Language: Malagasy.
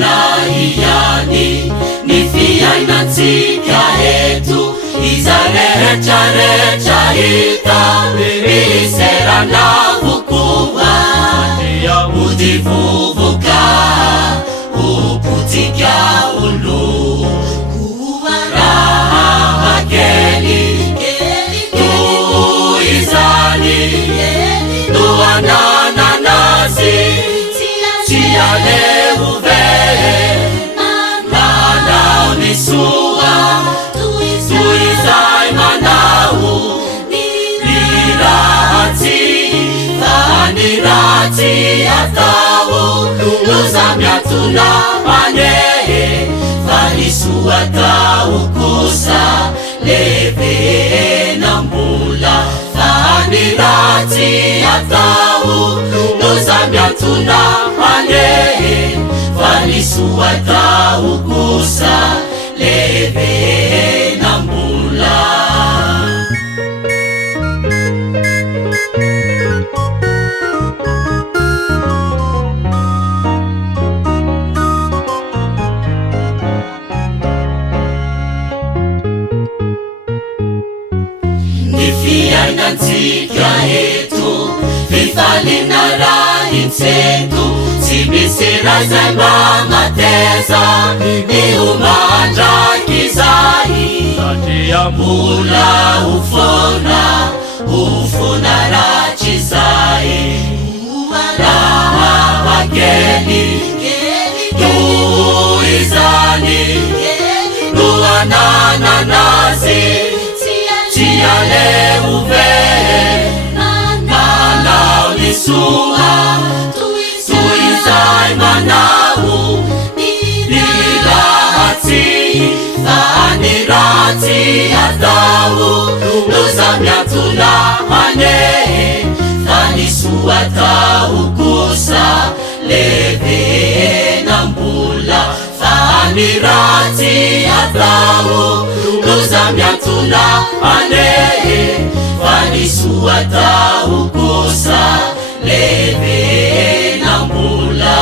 iany ny fiainatsika eto izay rehetrarehetra hita miserana vokoa ody vovoka opotsika olo raha kely toy izany no anananazy tsy aleo manao ny soa toy izay manao ny ratsy fa ny ratsy atao loza miatona manehe fa ny soa atao kosa levenambola fa ny ratsy atao loza miatona manehe fa ny soa atao kosa levenambola. Ny fiainatsika eto fifaliana raha intseto tsy misy raha zay mba mateza ny homandraky izay satria mbola hofona ratsy izay raha kely toy izany no anananazy tsy aleo manao ny soa toy izay manao ny ratsy fa ny ratsy atao loza miatona manehe fa ny soa atao kosa levenambola fa ny ratsy atao loza miatona manehe fa ny soa atao kosa levenambola.